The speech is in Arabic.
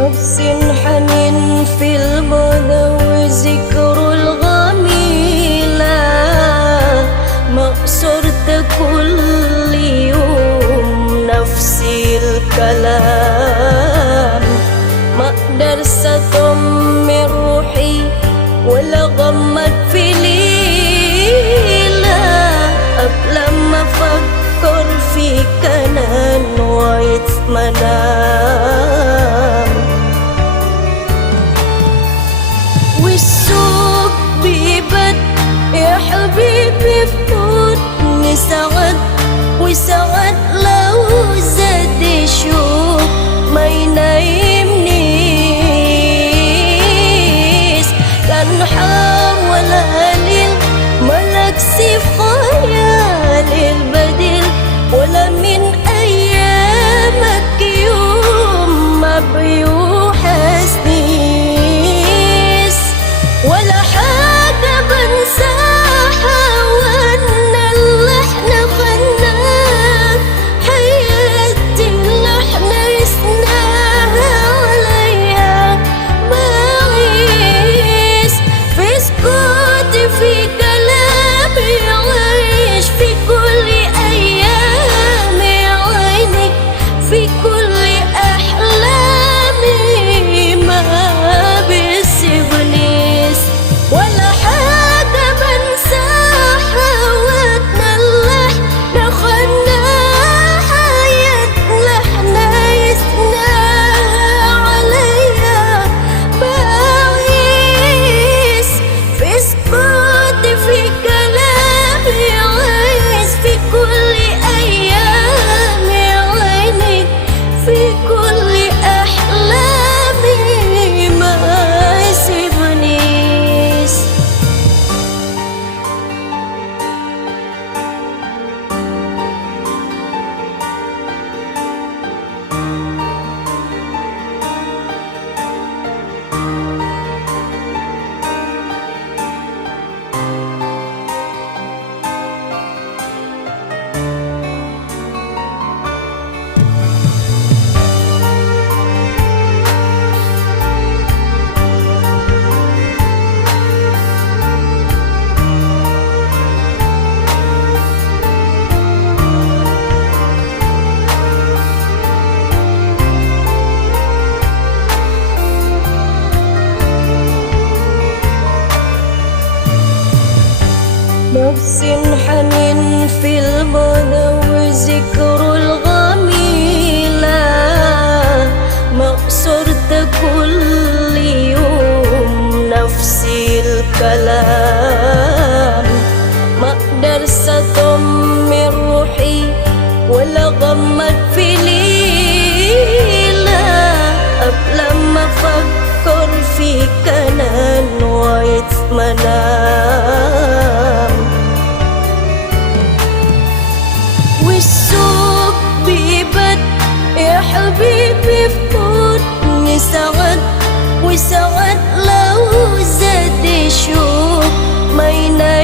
نفس حنين في البدا وذكر الغميلة، مقصرت كل يوم نفس الكلام، ما اقدر اطمن روحي ولا غمض في ليلة قبل ما افكر فيك انا نوعت منام. والسوق بيبت يا حبيبي فوتني سعد، وسعد لو زاد شوق ما ينايمنيش. كان حاول قليل ملكش في خيالي البديل، ولا من أيامك يوم ما بيوحشنيش، ولا حاجة بنساها وانا اللي احنا خدناه، حياتي اللي احنا عشناها عليا بعيش في سكوتي في كلامي، عايش في كل أيامي عينك في كل أحلامي ما بيسيبنيش، ولا حاجة بنساها وقتنا اللي احنا خدناه، حياتنا احنا عشناها عليا بعيش في سكوتي في كلامي، عايش في كل أيامي عينك في كل أحلامي ما يسيبنيش. نفس حنين في البدا وذكر الغميلة، مقصرت كل يوم نفس الكلام، ما اقدر اطمن روحي ولا غمض في ليلة قبل ما افكر فيك انا نوعت منام. والسوق بيبت يا حبيبي فوتني سعد، وسعد لو زاد شوق ما ينايمنيش.